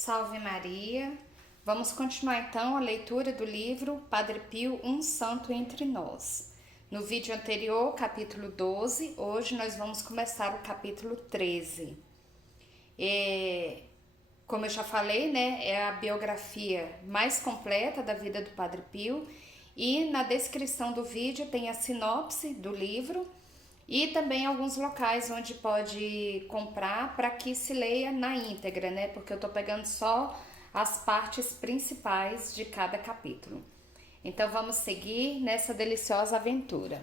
Salve Maria! Vamos continuar então a leitura do livro Padre Pio, um santo entre nós. No vídeo anterior, capítulo 12, hoje nós vamos começar o capítulo 13. Como eu já falei, né, é a biografia mais completa da vida do Padre Pio, e na descrição do vídeo tem a sinopse do livro e também alguns locais onde pode comprar para que se leia na íntegra, né? Porque eu tô pegando só as partes principais de cada capítulo. Então vamos seguir nessa deliciosa aventura.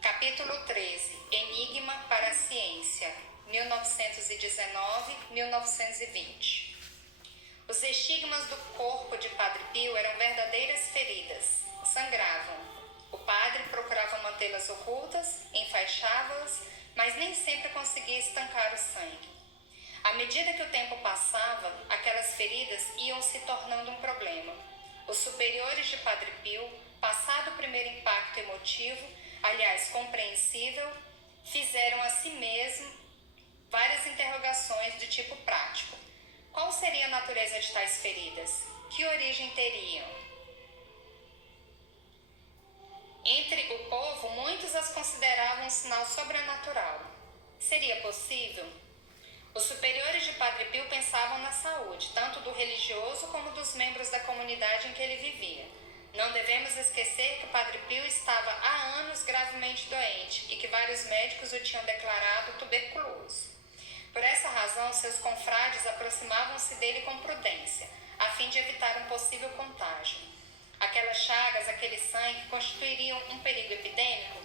Capítulo 13. Enigma para a ciência, 1919-1920. Os estigmas do corpo de Padre Pio eram verdadeiras feridas, sangravam. O padre procurava mantê-las ocultas, enfaixava-las, mas nem sempre conseguia estancar o sangue. À medida que o tempo passava, aquelas feridas iam se tornando um problema. Os superiores de Padre Pio, passado o primeiro impacto emotivo, aliás compreensível, fizeram a si mesmo várias interrogações de tipo prático. Qual seria a natureza de tais feridas? Que origem teriam? Entre o povo, muitos as consideravam um sinal sobrenatural. Seria possível? Os superiores de Padre Pio pensavam na saúde, tanto do religioso como dos membros da comunidade em que ele vivia. Não devemos esquecer que Padre Pio estava há anos gravemente doente e que vários médicos o tinham declarado tuberculoso. Por essa razão, seus confrades aproximavam-se dele com prudência, a fim de evitar um possível contágio. Aquelas chagas, aquele sangue, constituiriam um perigo epidêmico?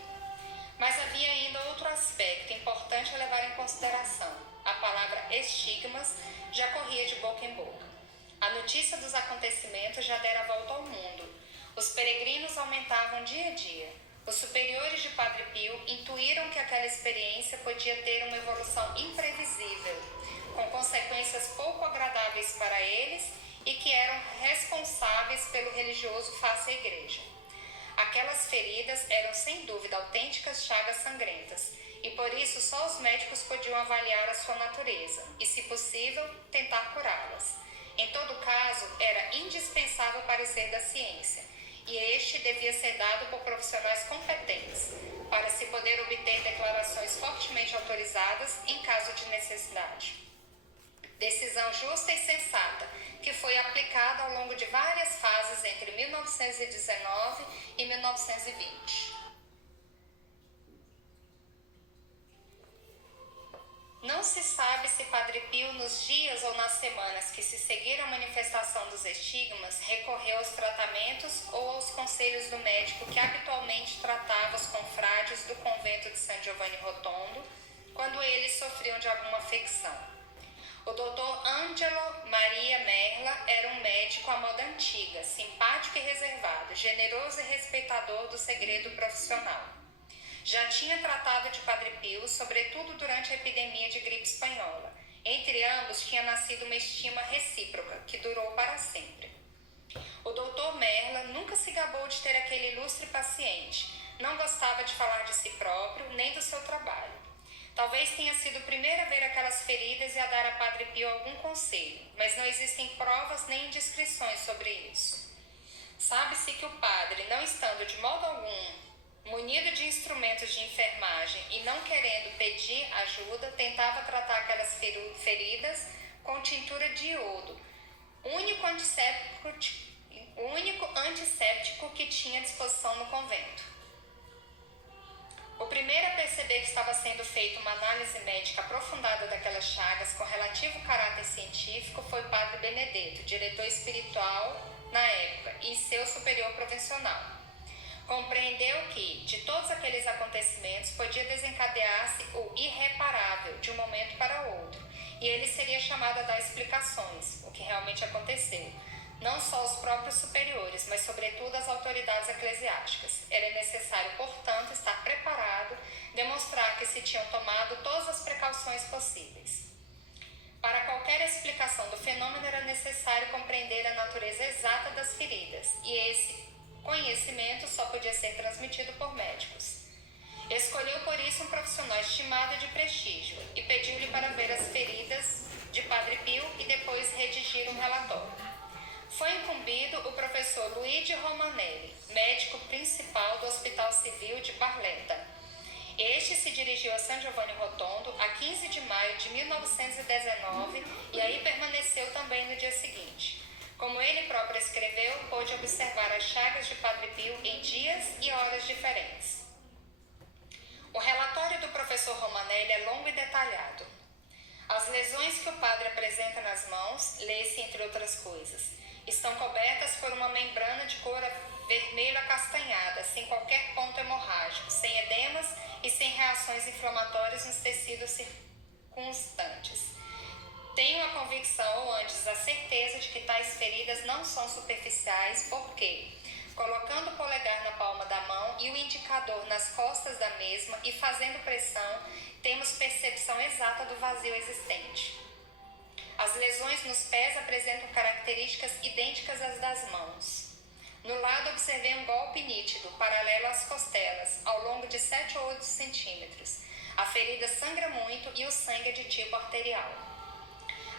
Mas havia ainda outro aspecto importante a levar em consideração. A palavra estigmas já corria de boca em boca. A notícia dos acontecimentos já dera a volta ao mundo. Os peregrinos aumentavam dia a dia. Os superiores de Padre Pio intuíram que aquela experiência podia ter uma evolução imprevisível, com consequências pouco agradáveis para eles e que eram responsáveis pelo religioso face à igreja. Aquelas feridas eram sem dúvida autênticas chagas sangrentas e por isso só os médicos podiam avaliar a sua natureza e, se possível, tentar curá-las. Em todo caso, era indispensável o parecer da ciência, e este devia ser dado por profissionais competentes, para se poder obter declarações fortemente autorizadas em caso de necessidade. Decisão justa e sensata, que foi aplicada ao longo de várias fases entre 1919 e 1920. Não se sabe se Padre Pio, nos dias ou nas semanas que se seguiram à manifestação dos estigmas, recorreu aos tratamentos ou aos conselhos do médico que habitualmente tratava os confrades do convento de San Giovanni Rotondo quando eles sofriam de alguma afecção. O Dr. Angelo Maria Merla era um médico à moda antiga, simpático e reservado, generoso e respeitador do segredo profissional. Já tinha tratado de Padre Pio, sobretudo durante a epidemia de gripe espanhola. Entre ambos tinha nascido uma estima recíproca, que durou para sempre. O doutor Merla nunca se gabou de ter aquele ilustre paciente. Não gostava de falar de si próprio, nem do seu trabalho. Talvez tenha sido o primeiro a ver aquelas feridas e a dar a Padre Pio algum conselho, mas não existem provas nem indiscrições sobre isso. Sabe-se que o padre, não estando de modo algum munido de instrumentos de enfermagem e não querendo pedir ajuda, tentava tratar aquelas feridas com tintura de iodo, único antisséptico que tinha à disposição no convento. O primeiro a perceber que estava sendo feita uma análise médica aprofundada daquelas chagas com relativo caráter científico foi o Padre Benedetto, diretor espiritual na época e seu superior provincial. Compreendeu que, de todos aqueles acontecimentos, podia desencadear-se o irreparável de um momento para outro, e ele seria chamado a dar explicações, o que realmente aconteceu. Não só os próprios superiores, mas sobretudo as autoridades eclesiásticas. Era necessário, portanto, estar preparado, demonstrar que se tinham tomado todas as precauções possíveis. Para qualquer explicação do fenômeno era necessário compreender a natureza exata das feridas, e esse conhecimento só podia ser transmitido por médicos. Escolheu por isso um profissional estimado e de prestígio e pediu-lhe para ver as feridas de Padre Pio e depois redigir um relatório. Foi incumbido o professor Luigi Romanelli, médico principal do Hospital Civil de Barletta. Este se dirigiu a San Giovanni Rotondo a 15 de maio de 1919 e aí permaneceu também no dia seguinte. Como ele próprio escreveu, pôde observar as chagas de Padre Pio em dias e horas diferentes. O relatório do professor Romanelli é longo e detalhado. As lesões que o padre apresenta nas mãos, lê-se entre outras coisas, estão cobertas por uma membrana de cor vermelho acastanhada, sem qualquer ponto hemorrágico, sem edemas e sem reações inflamatórias nos tecidos circunstantes. Tenho a convicção, ou antes a certeza, de que tais feridas não são superficiais, porque, colocando o polegar na palma da mão e o indicador nas costas da mesma e fazendo pressão, temos percepção exata do vazio existente. As lesões nos pés apresentam características idênticas às das mãos. No lado observei um golpe nítido, paralelo às costelas, ao longo de 7 ou 8 centímetros. A ferida sangra muito e o sangue é de tipo arterial.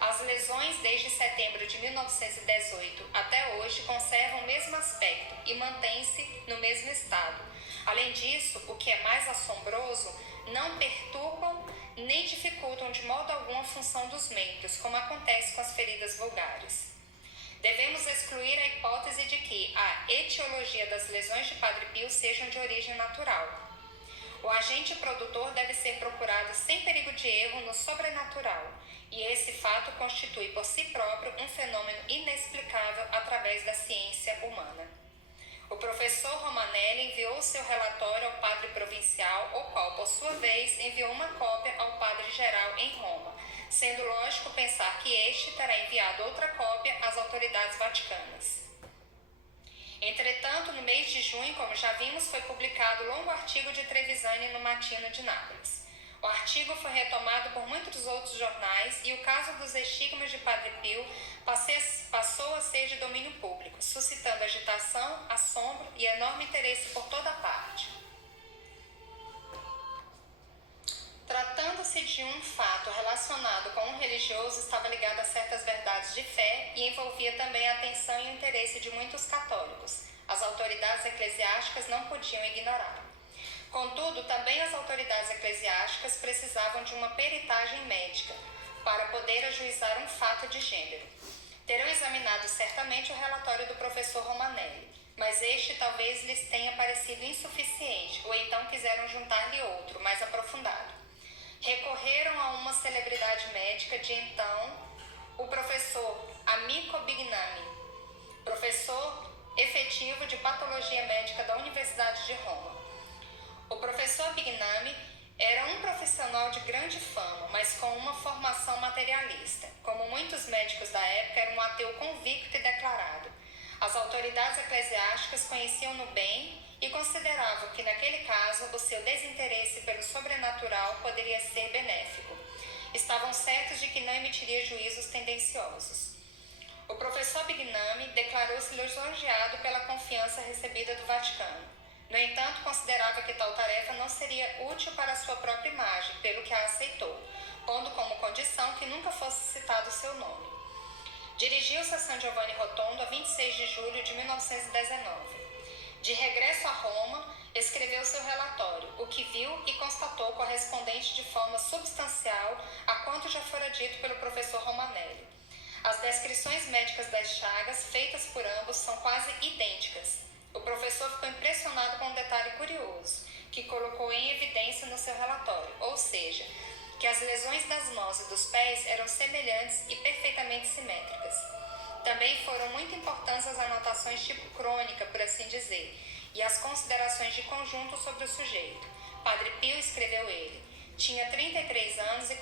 As lesões desde setembro de 1918 até hoje conservam o mesmo aspecto e mantêm-se no mesmo estado. Além disso, o que é mais assombroso, não perturbam nem dificultam de modo algum a função dos membros, como acontece com as feridas vulgares. Devemos excluir a hipótese de que a etiologia das lesões de Padre Pio sejam de origem natural. O agente produtor deve ser procurado sem perigo de erro no sobrenatural, e esse fato constitui por si próprio um fenômeno inexplicável através da ciência humana. O professor Romanelli enviou seu relatório ao padre provincial, o qual, por sua vez, enviou uma cópia ao padre geral em Roma, sendo lógico pensar que este terá enviado outra cópia às autoridades vaticanas. Entretanto, no mês de junho, como já vimos, foi publicado o longo artigo de Trevisani no Matino de Nápoles. O artigo foi retomado por muitos outros jornais e o caso dos estigmas de Padre Pio passou a ser de domínio público, suscitando agitação, assombro e enorme interesse por toda parte. Tratando-se de um fato relacionado com um religioso, estava ligado a certas verdades de fé e envolvia também a atenção e o interesse de muitos católicos. As autoridades eclesiásticas não podiam ignorá-lo. Contudo, também as autoridades eclesiásticas precisavam de uma peritagem médica para poder ajuizar um fato de gênero. Terão examinado certamente o relatório do professor Romanelli, mas este talvez lhes tenha parecido insuficiente, ou então quiseram juntar-lhe outro, mais aprofundado. Recorreram a uma celebridade médica de então, o professor Amico Bignami, professor efetivo de patologia médica da Universidade de Roma. O professor Bignami era um profissional de grande fama, mas com uma formação materialista. Como muitos médicos da época, era um ateu convicto e declarado. As autoridades eclesiásticas conheciam-no bem e consideravam que, naquele caso, o seu desinteresse pelo sobrenatural poderia ser benéfico. Estavam certos de que não emitiria juízos tendenciosos. O professor Bignami declarou-se lisonjeado pela confiança recebida do Vaticano. No entanto, considerava que tal tarefa não seria útil para a sua própria imagem, pelo que a aceitou, pondo como condição que nunca fosse citado seu nome. Dirigiu-se a San Giovanni Rotondo a 26 de julho de 1919. De regresso a Roma, escreveu seu relatório, o que viu e constatou correspondente de forma substancial a quanto já fora dito pelo professor Romanelli. As descrições médicas das chagas, feitas por ambos, são quase idênticas. O professor ficou impressionado com um detalhe curioso, que colocou em evidência no seu relatório, ou seja, que as lesões das mãos e dos pés eram semelhantes e perfeitamente simétricas. Também foram muito importantes as anotações tipo crônica, por assim dizer, e as considerações de conjunto sobre o sujeito. Padre Pio, escreveu ele, tinha 33 anos e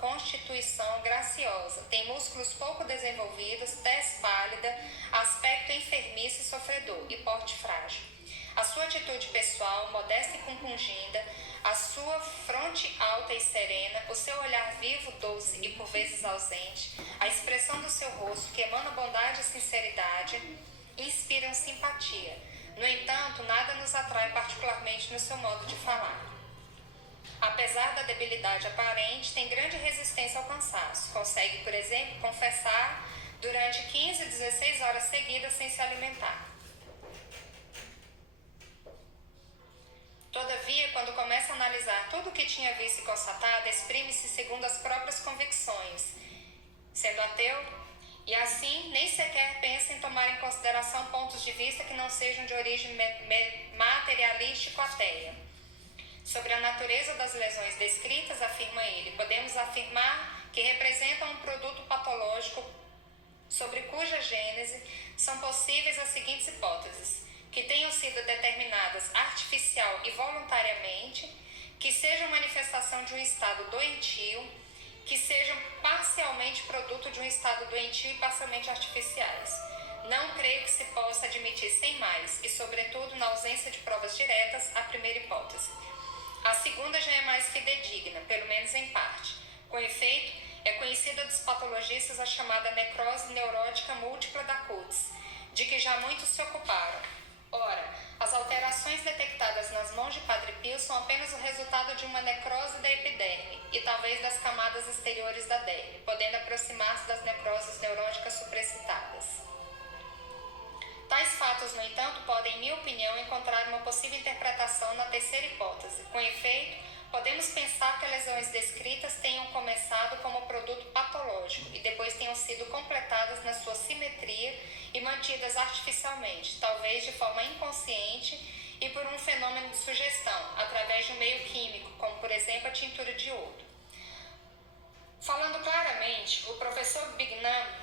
constituição graciosa, tem músculos pouco desenvolvidos, tez pálida, aspecto enfermiço e sofredor e porte frágil. A sua atitude pessoal, modesta e compungida, a sua fronte alta e serena, o seu olhar vivo, doce e por vezes ausente, a expressão do seu rosto que emana bondade e sinceridade, inspiram simpatia. No entanto, nada nos atrai particularmente no seu modo de falar. Apesar da debilidade aparente, tem grande resistência ao cansaço. Consegue, por exemplo, confessar durante 15 a 16 horas seguidas sem se alimentar. Todavia, quando começa a analisar tudo o que tinha visto e constatado, exprime-se segundo as próprias convicções, sendo ateu, e assim nem sequer pensa em tomar em consideração pontos de vista que não sejam de origem materialístico-ateia. Sobre a natureza das lesões descritas, afirma ele, podemos afirmar que representam um produto patológico sobre cuja gênese são possíveis as seguintes hipóteses: que tenham sido determinadas artificial e voluntariamente, que sejam manifestação de um estado doentio, que sejam parcialmente produto de um estado doentio e parcialmente artificiais. Não creio que se possa admitir sem mais, e sobretudo na ausência de provas diretas, a primeira hipótese. A segunda já é mais fidedigna, pelo menos em parte. Com efeito, é conhecida dos patologistas a chamada necrose neurótica múltipla da Coates, de que já muitos se ocuparam. Ora, as alterações detectadas nas mãos de Padre Pio são apenas o resultado de uma necrose da epiderme e talvez das camadas exteriores da derme, podendo aproximar-se das necroses neuróticas supracitadas. Tais fatos, no entanto, podem, em minha opinião, encontrar uma possível interpretação na terceira hipótese. Com efeito, podemos pensar que as lesões descritas tenham começado como produto patológico e depois tenham sido completadas na sua simetria e mantidas artificialmente, talvez de forma inconsciente e por um fenômeno de sugestão, através de um meio químico, como por exemplo a tintura de iodo. Falando claramente, o professor Bignam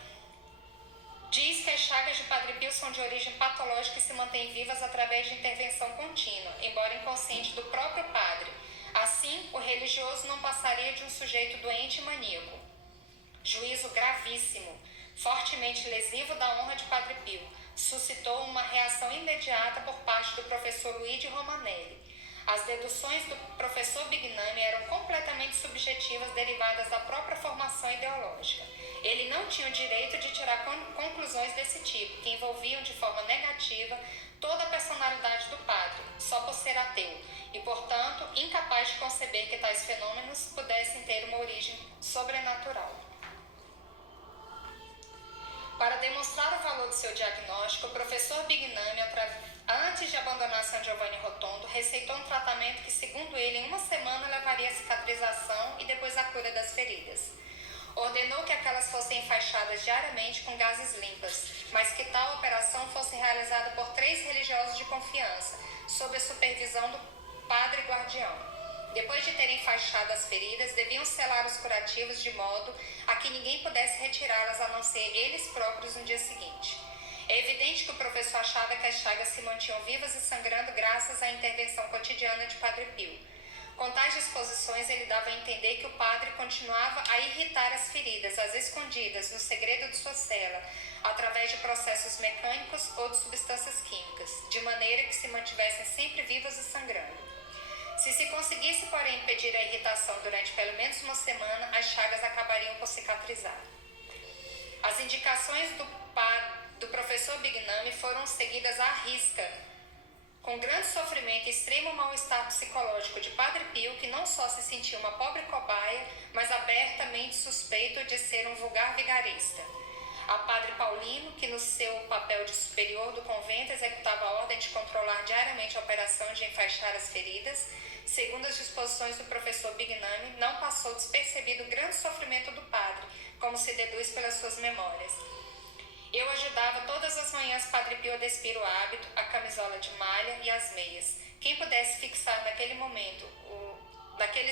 diz que as chagas de Padre Pio são de origem patológica e se mantêm vivas através de intervenção contínua, embora inconsciente do próprio padre. Assim, o religioso não passaria de um sujeito doente e maníaco. Juízo gravíssimo, fortemente lesivo da honra de Padre Pio, suscitou uma reação imediata por parte do professor Luigi Romanelli. As deduções do professor Bignami eram completamente subjetivas, derivadas da própria formação ideológica. Ele não tinha o direito de tirar conclusões desse tipo, que envolviam de forma negativa toda a personalidade do padre, só por ser ateu, e, portanto, incapaz de conceber que tais fenômenos pudessem ter uma origem sobrenatural. Para demonstrar o valor do seu diagnóstico, o professor Bignami, antes de abandonar San Giovanni Rotondo, receitou um tratamento que, segundo ele, em uma semana levaria à cicatrização e depois à cura das feridas. Ordenou que aquelas fossem enfaixadas diariamente com gases limpas, mas que tal operação fosse realizada por 3 religiosos de confiança, sob a supervisão do padre guardião. Depois de terem enfaixado as feridas, deviam selar os curativos de modo a que ninguém pudesse retirá-las a não ser eles próprios no dia seguinte. É evidente que o professor achava que as chagas se mantinham vivas e sangrando graças à intervenção cotidiana de Padre Pio. Com tais disposições, ele dava a entender que o padre continuava a irritar as feridas, às escondidas, no segredo de sua cela, através de processos mecânicos ou de substâncias químicas, de maneira que se mantivessem sempre vivas e sangrando. Se se conseguisse, porém, impedir a irritação durante pelo menos uma semana, as chagas acabariam por cicatrizar. As indicações do professor Bignami foram seguidas à risca, com grande sofrimento e extremo mal-estar psicológico de Padre Pio, que não só se sentia uma pobre cobaia, mas abertamente suspeito de ser um vulgar vigarista. A Padre Paulino, que no seu papel de superior do convento executava a ordem de controlar diariamente a operação de enfaixar as feridas, segundo as disposições do professor Bignami, não passou despercebido o grande sofrimento do padre, como se deduz pelas suas memórias. Eu ajudava todas as manhãs Padre Pio a despir o hábito, a camisola de malha e as meias. Quem pudesse fixar naqueles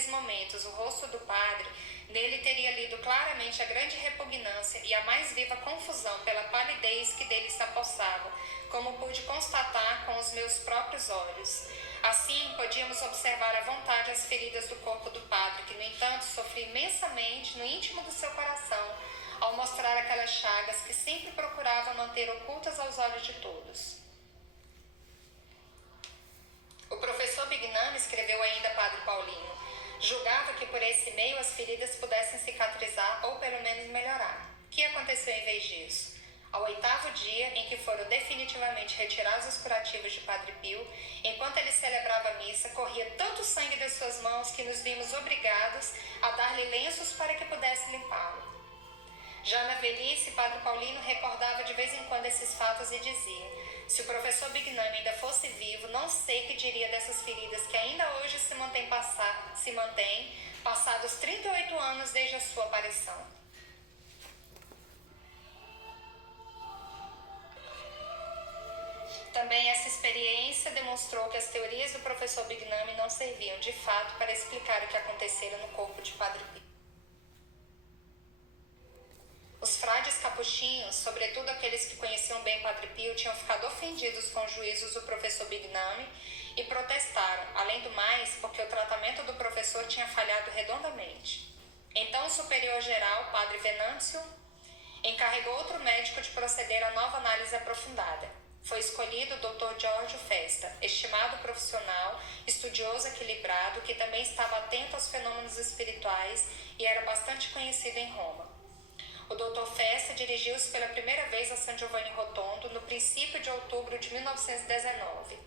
momentos o rosto do padre, nele teria lido claramente a grande repugnância e a mais viva confusão pela palidez que dele se apossava, como pude constatar com os meus próprios olhos. Assim, podíamos observar à vontade as feridas do corpo do padre, que, no entanto, sofria imensamente no íntimo do seu coração, ao mostrar aquelas chagas que sempre procurava manter ocultas aos olhos de todos. O professor Bignami, escreveu ainda Padre Paulino, julgava que por esse meio as feridas pudessem cicatrizar ou pelo menos melhorar. O que aconteceu em vez disso? Ao 8º dia, em que foram definitivamente retirados os curativos de Padre Pio, enquanto ele celebrava a missa, corria tanto sangue das suas mãos que nos vimos obrigados a dar-lhe lenços para que pudesse limpá-lo. Já na velhice, Padre Paulino recordava de vez em quando esses fatos e dizia: se o professor Bignami ainda fosse vivo, não sei que diria dessas feridas que ainda hoje se mantêm passados 38 anos desde a sua aparição. Também essa experiência demonstrou que as teorias do professor Bignami não serviam de fato para explicar o que acontecera no corpo de Padre Pio. Os frades capuchinhos, sobretudo aqueles que conheciam bem Padre Pio, tinham ficado ofendidos com os juízos do professor Bignami e protestaram, além do mais, porque o tratamento do professor tinha falhado redondamente. Então o superior geral, Padre Venâncio, encarregou outro médico de proceder a nova análise aprofundada. Foi escolhido o Dr. Giorgio Festa, estimado profissional, estudioso equilibrado, que também estava atento aos fenômenos espirituais e era bastante conhecido em Roma. O Dr. Festa dirigiu-se pela primeira vez a San Giovanni Rotondo no princípio de outubro de 1919.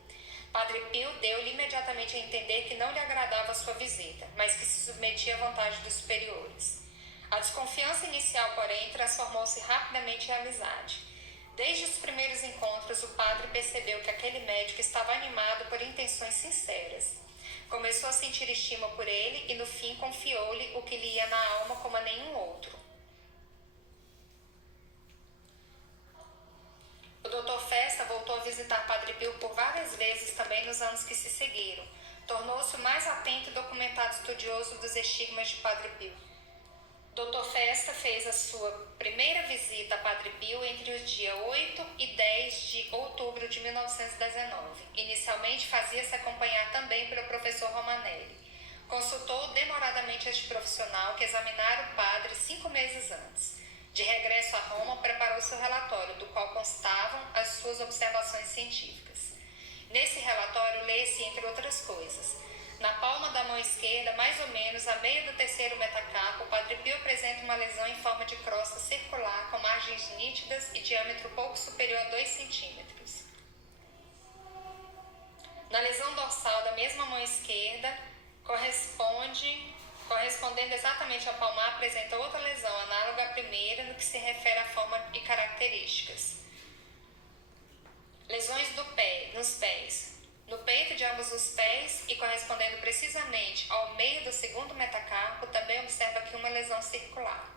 Padre Pio deu-lhe imediatamente a entender que não lhe agradava a sua visita, mas que se submetia à vontade dos superiores. A desconfiança inicial, porém, transformou-se rapidamente em amizade. Desde os primeiros encontros, o padre percebeu que aquele médico estava animado por intenções sinceras. Começou a sentir estima por ele e, no fim, confiou-lhe o que lhe ia na alma como a nenhum outro. O Dr. Festa voltou a visitar Padre Pio por várias vezes também nos anos que se seguiram. Tornou-se o mais atento e documentado estudioso dos estigmas de Padre Pio. Dr. Festa fez a sua primeira visita a Padre Pio entre os dias 8 e 10 de outubro de 1919. Inicialmente fazia-se acompanhar também pelo professor Romanelli. Consultou demoradamente este profissional, que examinara o padre 5 meses antes. De regresso a Roma, preparou seu relatório, do qual constavam as suas observações científicas. Nesse relatório lê-se, entre outras coisas: na palma da mão esquerda, mais ou menos a meio do terceiro metacarpo, o Padre Pio apresenta uma lesão em forma de crosta circular, com margens nítidas e diâmetro pouco superior a 2 centímetros. Na lesão dorsal da mesma mão esquerda, correspondendo exatamente à palmar, apresenta outra lesão análoga à primeira no que se refere à forma e características. Lesões nos pés. No peito de ambos os pés e correspondendo precisamente ao meio do segundo metacarpo, também observa aqui uma lesão circular.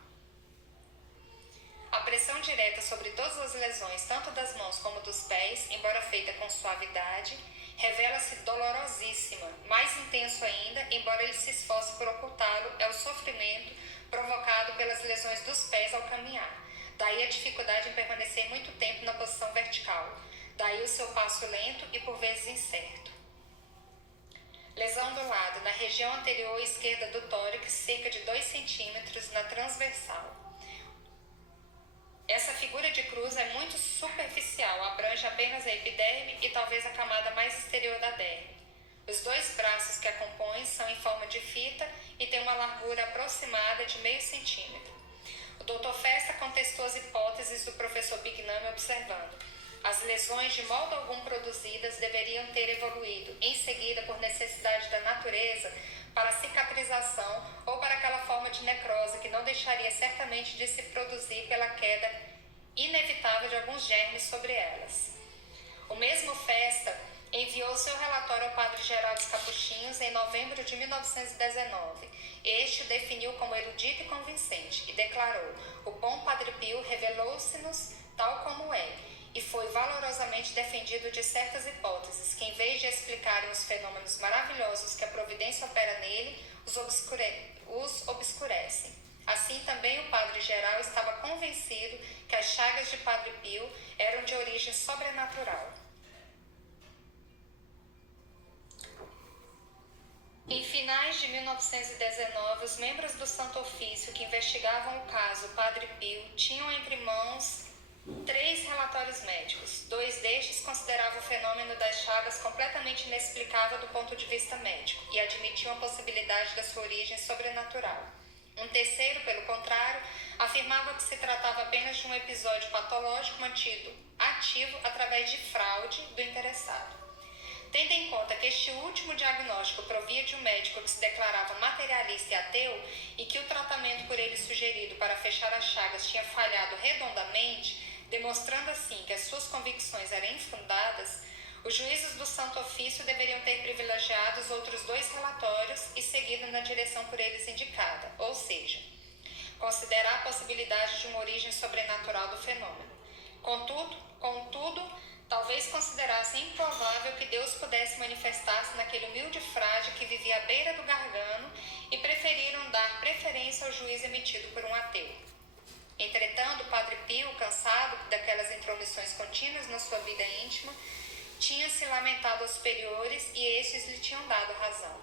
A pressão direta sobre todas as lesões, tanto das mãos como dos pés, embora feita com suavidade, revela-se dolorosíssima. Mais intenso ainda, embora ele se esforce por ocultá-lo, é o sofrimento provocado pelas lesões dos pés ao caminhar. Daí a dificuldade em permanecer muito tempo na posição vertical. Daí o seu passo lento e por vezes incerto. Lesão do lado, na região anterior esquerda do tórax, cerca de 2 centímetros na transversal. Essa figura de cruz é muito superficial, abrange apenas a epiderme e talvez a camada mais exterior da derme. Os 2 braços que a compõem são em forma de fita e têm uma largura aproximada de meio centímetro. O Dr. Festa contestou as hipóteses do professor Bignami observando: as lesões de modo algum produzidas deveriam ter evoluído em seguida por necessidade da natureza para a cicatrização ou para aquela forma de necrose que não deixaria certamente de se produzir pela queda inevitável de alguns germes sobre elas. O mesmo Festa enviou seu relatório ao padre Geraldo Capuchinhos em novembro de 1919. Este o definiu como erudito e convincente e declarou: o bom Padre Pio revelou-se-nos tal como é, e foi valorosamente defendido de certas hipóteses que, em vez de explicarem os fenômenos maravilhosos que a providência opera nele, os obscurecem. Assim, também o padre geral estava convencido que as chagas de Padre Pio eram de origem sobrenatural. Em finais de 1919, os membros do Santo Ofício que investigavam o caso Padre Pio tinham entre mãos 3 relatórios médicos. 2 destes consideravam o fenômeno das chagas completamente inexplicável do ponto de vista médico e admitiam a possibilidade da sua origem sobrenatural. Um terceiro, pelo contrário, afirmava que se tratava apenas de um episódio patológico mantido ativo através de fraude do interessado. Tendo em conta que este último diagnóstico provia de um médico que se declarava materialista e ateu e que o tratamento por ele sugerido para fechar as chagas tinha falhado redondamente, demonstrando assim que as suas convicções eram infundadas, os juízes do Santo Ofício deveriam ter privilegiado os outros 2 relatórios e seguido na direção por eles indicada, ou seja, considerar a possibilidade de uma origem sobrenatural do fenômeno. Contudo, talvez considerassem improvável que Deus pudesse manifestar-se naquele humilde frade que vivia à beira do gargano e preferiram dar preferência ao juízo emitido por um ateu. Entretanto, o Padre Pio, cansado daquelas intromissões contínuas na sua vida íntima, tinha se lamentado aos superiores e estes lhe tinham dado razão.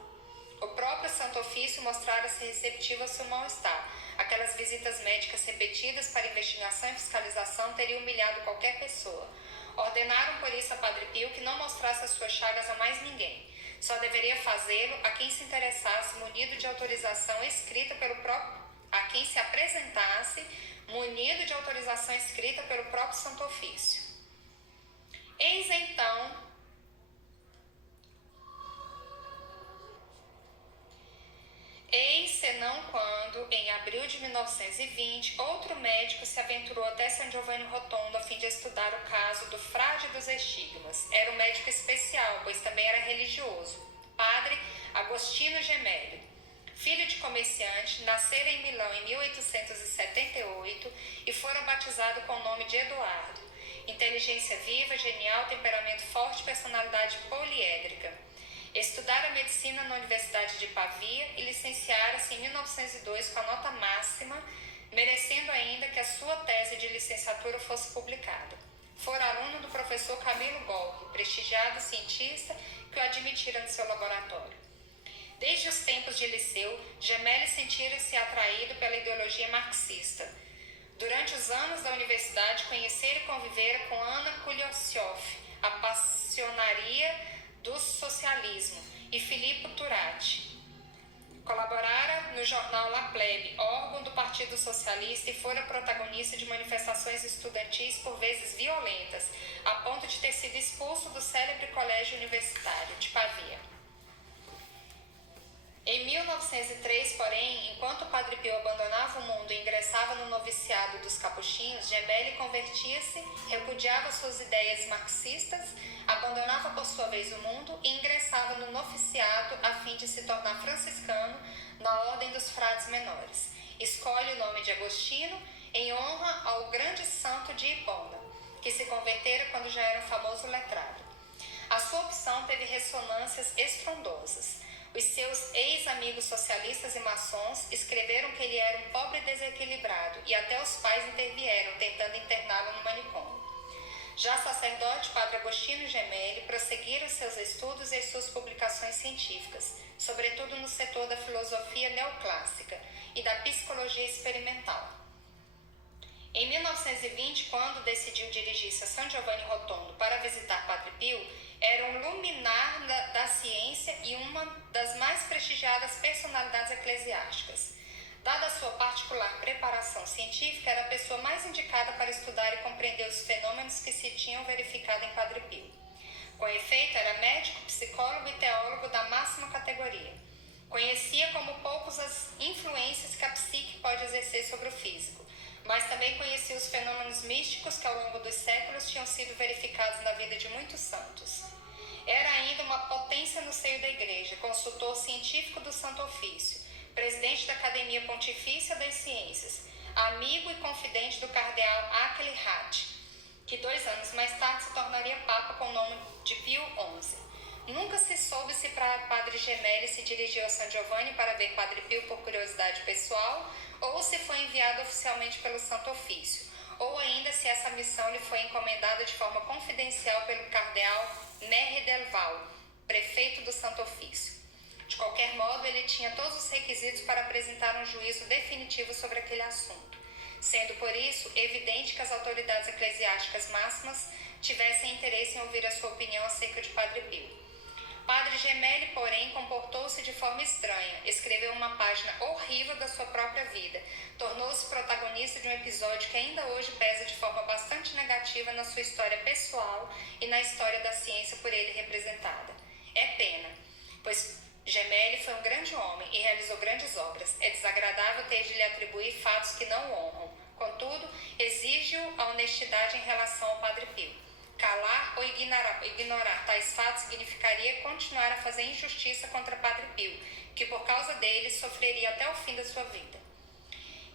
O próprio Santo Ofício mostrara-se receptivo ao seu mal-estar. Aquelas visitas médicas repetidas para investigação e fiscalização teriam humilhado qualquer pessoa. Ordenaram por isso a Padre Pio que não mostrasse as suas chagas a mais ninguém. Só deveria fazê-lo a quem se interessasse munido de autorização escrita pelo próprio, a quem se apresentasse munido de autorização escrita pelo próprio Santo Ofício. Eis então senão quando, em abril de 1920, outro médico se aventurou até San Giovanni Rotondo a fim de estudar o caso do frade dos estigmas. Era um médico especial, pois também era religioso, Padre Agostino Gemelli. Filho de comerciante, nascera em Milão em 1878 e fora batizado com o nome de Eduardo. Inteligência viva, genial, temperamento forte, personalidade poliédrica. Estudara medicina na Universidade de Pavia e licenciara-se em 1902 com a nota máxima, merecendo ainda que a sua tese de licenciatura fosse publicada. Fora aluno do professor Camilo Golgi, prestigiado cientista que o admitira no seu laboratório. Desde os tempos de liceu, Gemelli sentira-se atraído pela ideologia marxista. Durante os anos da universidade, conhecera e convivera com Anna Kuliosioff, a passionaria do socialismo, e Filippo Turati. Colaborara no jornal La Plebe, órgão do Partido Socialista, e fora protagonista de manifestações estudantis por vezes violentas, a ponto de ter sido expulso do célebre colégio universitário de Pavia. Em 1903, porém, enquanto o Padre Pio abandonava o mundo e ingressava no noviciado dos capuchinhos, Gemelli convertia-se, repudiava suas ideias marxistas, abandonava por sua vez o mundo e ingressava no noviciado a fim de se tornar franciscano na ordem dos frades menores. Escolhe o nome de Agostino em honra ao grande santo de Hipona, que se convertera quando já era um famoso letrado. A sua opção teve ressonâncias estrondosas. Os seus ex-amigos socialistas e maçons escreveram que ele era um pobre desequilibrado e até os pais intervieram, tentando interná-lo no manicômio. Já sacerdote, Padre Agostino Gemelli prosseguiram seus estudos e suas publicações científicas, sobretudo no setor da filosofia neoclássica e da psicologia experimental. Em 1920, quando decidiu dirigir-se a San Giovanni Rotondo para visitar Padre Pio, era um luminar da ciência e uma das mais prestigiadas personalidades eclesiásticas. Dada a sua particular preparação científica, era a pessoa mais indicada para estudar e compreender os fenômenos que se tinham verificado em Padre Pio. Com efeito, era médico, psicólogo e teólogo da máxima categoria. Conhecia como poucos as influências que a psique pode exercer sobre o físico, mas também conhecia os fenômenos místicos que ao longo dos séculos tinham sido verificados na vida de muitos santos. Era ainda uma potência no seio da Igreja, consultor científico do Santo Ofício, presidente da Academia Pontifícia das Ciências, amigo e confidente do cardeal Achille Ratti, que 2 anos mais tarde se tornaria Papa com o nome de Pio XI. Nunca se soube se Padre Gemelli se dirigiu a San Giovanni para ver Padre Pio por curiosidade pessoal ou se foi enviado oficialmente pelo Santo Ofício, ou ainda se essa missão lhe foi encomendada de forma confidencial pelo cardeal Merri del Val, prefeito do Santo Ofício. De qualquer modo, ele tinha todos os requisitos para apresentar um juízo definitivo sobre aquele assunto, sendo por isso evidente que as autoridades eclesiásticas máximas tivessem interesse em ouvir a sua opinião acerca de Padre Pio. Padre Gemelli, porém, comportou-se de forma estranha, escreveu uma página horrível da sua própria vida, tornou-se protagonista de um episódio que ainda hoje pesa de forma bastante negativa na sua história pessoal e na história da ciência por ele representada. É pena, pois Gemelli foi um grande homem e realizou grandes obras. É desagradável ter de lhe atribuir fatos que não o honram. Contudo, exige-o a honestidade em relação ao Padre Pio. Calar ou ignorar tais fatos significaria continuar a fazer injustiça contra Padre Pio, que por causa deles sofreria até o fim da sua vida.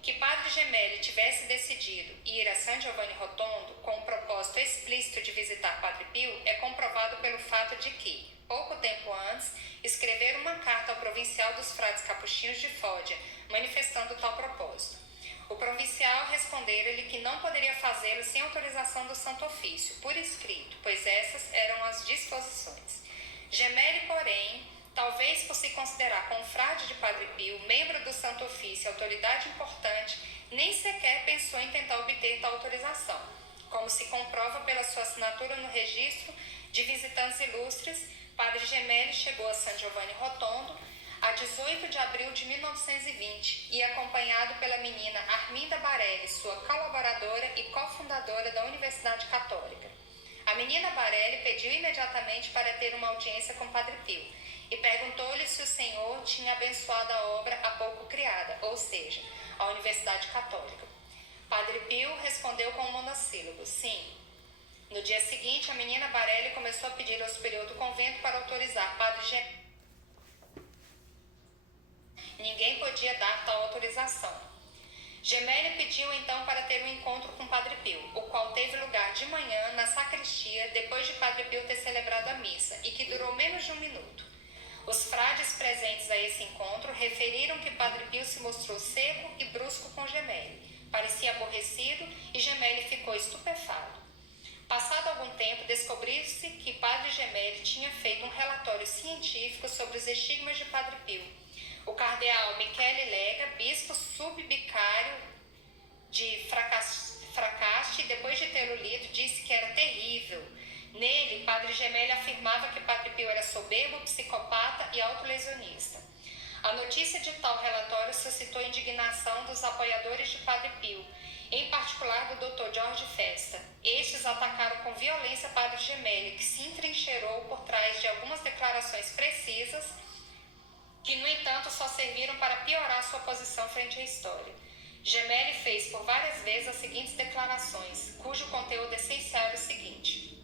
Que Padre Gemelli tivesse decidido ir a San Giovanni Rotondo com o propósito explícito de visitar Padre Pio é comprovado pelo fato de que, pouco tempo antes, escrever uma carta ao provincial dos frades capuchinhos de Foggia, manifestando tal propósito. O provincial respondera-lhe que não poderia fazê-lo sem autorização do Santo Ofício, por escrito, pois essas eram as disposições. Gemelli, porém, talvez por se considerar confrade de Padre Pio, membro do Santo Ofício e autoridade importante, nem sequer pensou em tentar obter tal autorização, como se comprova pela sua assinatura no registro de visitantes ilustres. Padre Gemelli chegou a San Giovanni Rotondo a 18 de abril de 1920 e acompanhado pela menina Arminda Barelli, sua colaboradora e cofundadora da Universidade Católica. A menina Barelli pediu imediatamente para ter uma audiência com Padre Pio e perguntou-lhe se o Senhor tinha abençoado a obra há pouco criada, ou seja, a Universidade Católica. Padre Pio respondeu com um monossílabo, sim. No dia seguinte, a menina Barelli começou a pedir ao superior do convento para autorizar Padre Gemelli. Ninguém podia dar tal autorização. Gemelli pediu então para ter um encontro com Padre Pio, o qual teve lugar de manhã na sacristia, depois de Padre Pio ter celebrado a missa, e que durou menos de um minuto. Os frades presentes a esse encontro referiram que Padre Pio se mostrou seco e brusco com Gemelli. Parecia aborrecido e Gemelli ficou estupefado. Passado algum tempo, descobriu-se que Padre Gemelli tinha feito um relatório científico sobre os estigmas de Padre Pio. O cardeal Michele Lega, bispo subbicário de Fracasti, depois de tê-lo lido, disse que era terrível. Nele, Padre Gemelli afirmava que Padre Pio era soberbo, psicopata e autolesionista. A notícia de tal relatório suscitou a indignação dos apoiadores de Padre Pio, em particular do Dr. Jorge Festa. Estes atacaram com violência Padre Gemelli, que se entrincheirou por trás de algumas declarações precisas, que, no entanto, só serviram para piorar sua posição frente à história. Gemelli fez por várias vezes as seguintes declarações, cujo conteúdo essencial é o seguinte: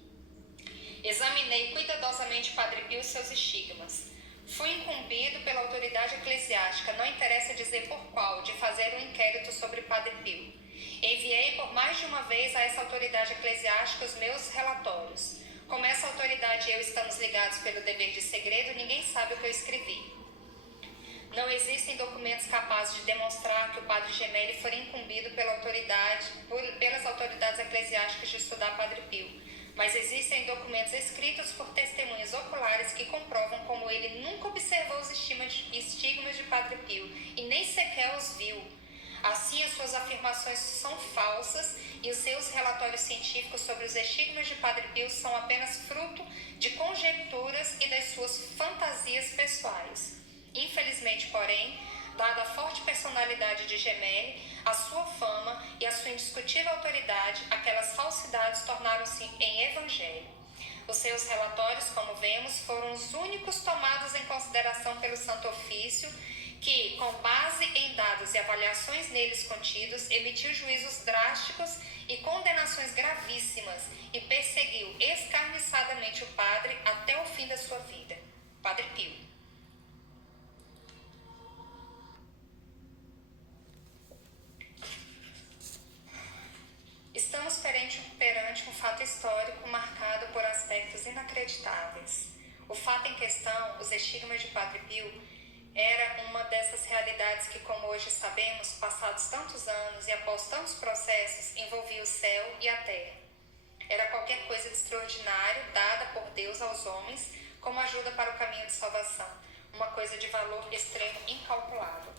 examinei cuidadosamente Padre Pio e seus estigmas. Fui incumbido pela autoridade eclesiástica, não interessa dizer por qual, de fazer um inquérito sobre Padre Pio. Enviei por mais de uma vez a essa autoridade eclesiástica os meus relatórios. Como essa autoridade e eu estamos ligados pelo dever de segredo, ninguém sabe o que eu escrevi. Não existem documentos capazes de demonstrar que o Padre Gemelli foi incumbido pelas autoridades eclesiásticas de estudar Padre Pio, mas existem documentos escritos por testemunhas oculares que comprovam como ele nunca observou os estigmas de Padre Pio e nem sequer os viu. Assim, as suas afirmações são falsas e os seus relatórios científicos sobre os estigmas de Padre Pio são apenas fruto de conjecturas e das suas fantasias pessoais. Infelizmente, porém, dada a forte personalidade de Gemelli, a sua fama e a sua indiscutível autoridade, aquelas falsidades tornaram-se em evangelho. Os seus relatórios, como vemos, foram os únicos tomados em consideração pelo Santo Ofício, que, com base em dados e avaliações neles contidos, emitiu juízos drásticos e condenações gravíssimas e perseguiu escarniçadamente o padre até o fim da sua vida. Padre Pio. Estamos perante um fato histórico marcado por aspectos inacreditáveis. O fato em questão, os estigmas de Padre Pio, era uma dessas realidades que, como hoje sabemos, passados tantos anos e após tantos processos, envolvia o céu e a terra. Era qualquer coisa de extraordinário dada por Deus aos homens como ajuda para o caminho de salvação, uma coisa de valor extremo incalculável.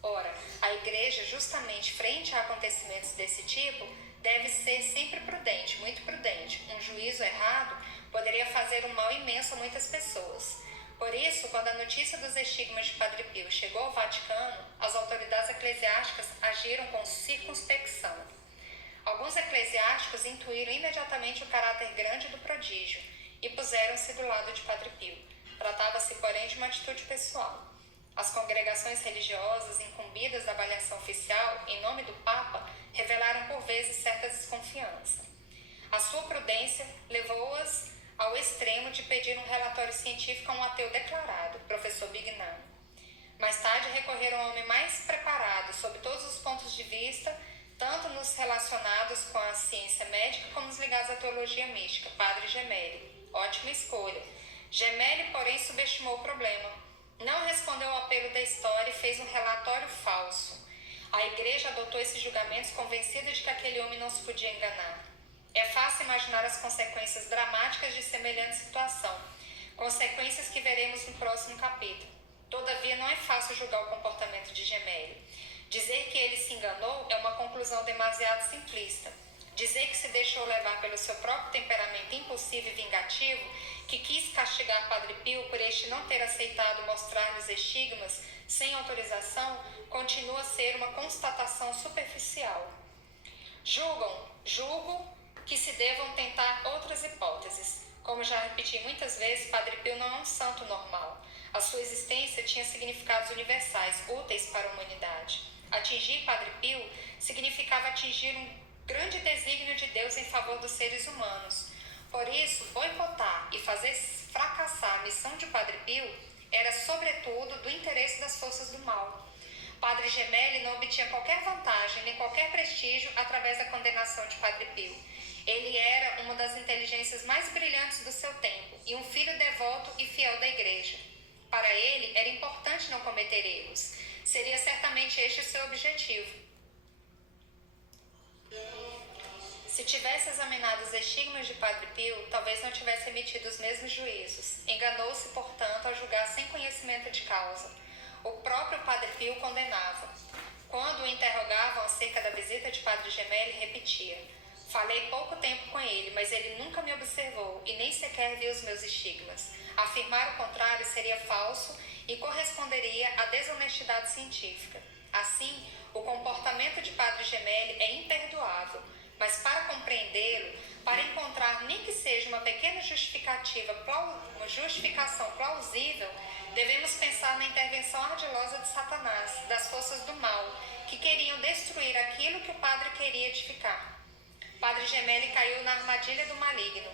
Ora, a Igreja, justamente frente a acontecimentos desse tipo, deve ser sempre prudente, muito prudente. Um juízo errado poderia fazer um mal imenso a muitas pessoas. Por isso, quando a notícia dos estigmas de Padre Pio chegou ao Vaticano, as autoridades eclesiásticas agiram com circunspecção. Alguns eclesiásticos intuíram imediatamente o caráter grande do prodígio e puseram-se do lado de Padre Pio. Tratava-se, porém, de uma atitude pessoal. As congregações religiosas, incumbidas da avaliação oficial, em nome do Papa, revelaram por vezes certa desconfiança. A sua prudência levou-as ao extremo de pedir um relatório científico a um ateu declarado, professor Bignami. Mais tarde recorreram ao homem mais preparado, sob todos os pontos de vista, tanto nos relacionados com a ciência médica como nos ligados à teologia mística, Padre Gemelli. Ótima escolha. Gemelli, porém, subestimou o problema. Não respondeu ao apelo da história e fez um relatório falso. A igreja adotou esses julgamentos convencida de que aquele homem não se podia enganar. É fácil imaginar as consequências dramáticas de semelhante situação, consequências que veremos no próximo capítulo. Todavia, não é fácil julgar o comportamento de Gemelli. Dizer que ele se enganou é uma conclusão demasiado simplista. Dizer que se deixou levar pelo seu próprio temperamento impulsivo e vingativo, que quis castigar Padre Pio por este não ter aceitado mostrar-lhe os estigmas sem autorização, continua a ser uma constatação superficial. Julgo que se devam tentar outras hipóteses. Como já repeti muitas vezes, Padre Pio não é um santo normal. A sua existência tinha significados universais, úteis para a humanidade. Atingir Padre Pio significava atingir um grande desígnio de Deus em favor dos seres humanos. Por isso, boicotar e fazer fracassar a missão de Padre Pio era, sobretudo, do interesse das forças do mal. Padre Gemelli não obtinha qualquer vantagem nem qualquer prestígio através da condenação de Padre Pio. Ele era uma das inteligências mais brilhantes do seu tempo e um filho devoto e fiel da Igreja. Para ele, era importante não cometer erros. Seria certamente este o seu objetivo. Se tivesse examinado os estigmas de Padre Pio, talvez não tivesse emitido os mesmos juízos. Enganou-se, portanto, ao julgar sem conhecimento de causa. O próprio Padre Pio condenava. Quando o interrogavam acerca da visita de Padre Gemelli, repetia: falei pouco tempo com ele, mas ele nunca me observou e nem sequer viu os meus estigmas. Afirmar o contrário seria falso e corresponderia à desonestidade científica. Assim, o comportamento de Padre Gemelli é imperdoável, mas para compreendê-lo, para encontrar nem que seja uma pequena justificação plausível, devemos pensar na intervenção ardilosa de Satanás, das forças do mal, que queriam destruir aquilo que o padre queria edificar. Padre Gemelli caiu na armadilha do maligno.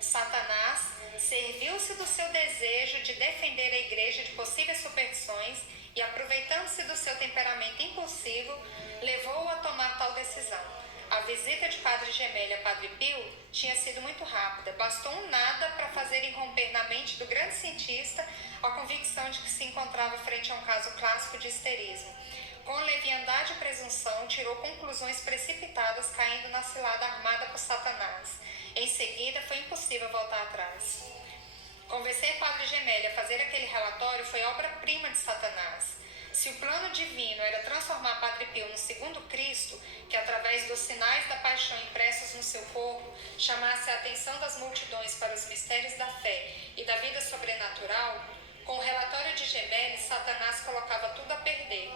Satanás serviu-se do seu desejo de defender a igreja de possíveis superstições e, aproveitando-se do seu temperamento impulsivo, levou-o a tomar tal decisão. A visita de Padre Gemelli a Padre Pio tinha sido muito rápida. Bastou um nada para fazer irromper na mente do grande cientista a convicção de que se encontrava frente a um caso clássico de histerismo. Com leviandade e presunção, tirou conclusões precipitadas, caindo na cilada armada por Satanás. Em seguida, foi impossível voltar atrás. Convencer Padre Gemelli a fazer aquele relatório foi obra-prima de Satanás. Se o plano divino era transformar Padre Pio no segundo Cristo, que através dos sinais da paixão impressos no seu corpo, chamasse a atenção das multidões para os mistérios da fé e da vida sobrenatural, com o relatório de Gemelli, Satanás colocava tudo a perder.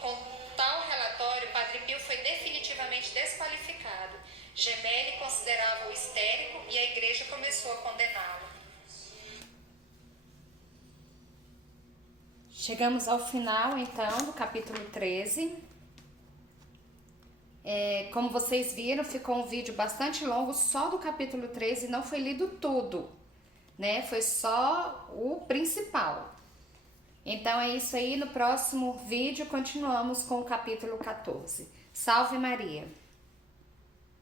Com tal relatório, Padre Pio foi definitivamente desqualificado. Gemelli considerava-o histérico e a igreja começou a condená-lo. Chegamos ao final, então, do capítulo 13. Como vocês viram, ficou um vídeo bastante longo só do capítulo 13, não foi lido tudo, né? Foi só o principal. Então é isso aí, no próximo vídeo continuamos com o capítulo 14. Salve Maria!